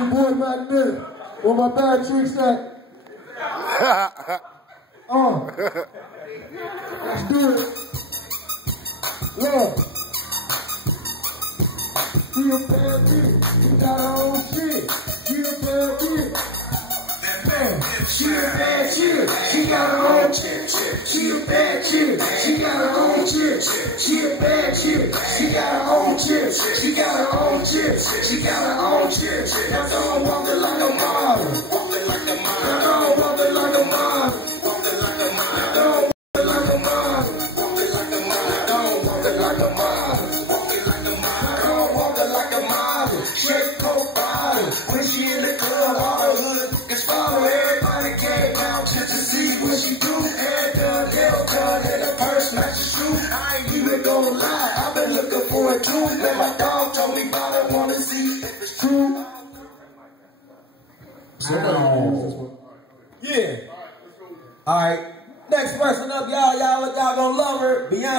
your boy Mac Miller. Where my bad chicks at? Let's do it. Yeah. She a bad bitch. She got her own shit. She a bad bitch. She a bad chick. She got her own chick. She a bad chick. She got her own chick. She a bad chick. She got her own chick. She got her own chick. She got her own chick. Now don't walk it like a model. Walk it like a model. Don't walk it like a model. Walk it like a model. Don't walk it like a model. Walk it like a model. Don't walk it like a model. Walk it like a model. Don't walk it like a model. Shake coke bottle. When she in the club, all the hood niggas follow. Everybody came out just to see what she do. Hair done, nail done, and a purse match the shoe. I ain't even gonna lie, I've been looking for a truth. Man, my dog told me about it, wanna see if it's true. Yeah. All right. Next person up, y'all gonna love her. Beyonce.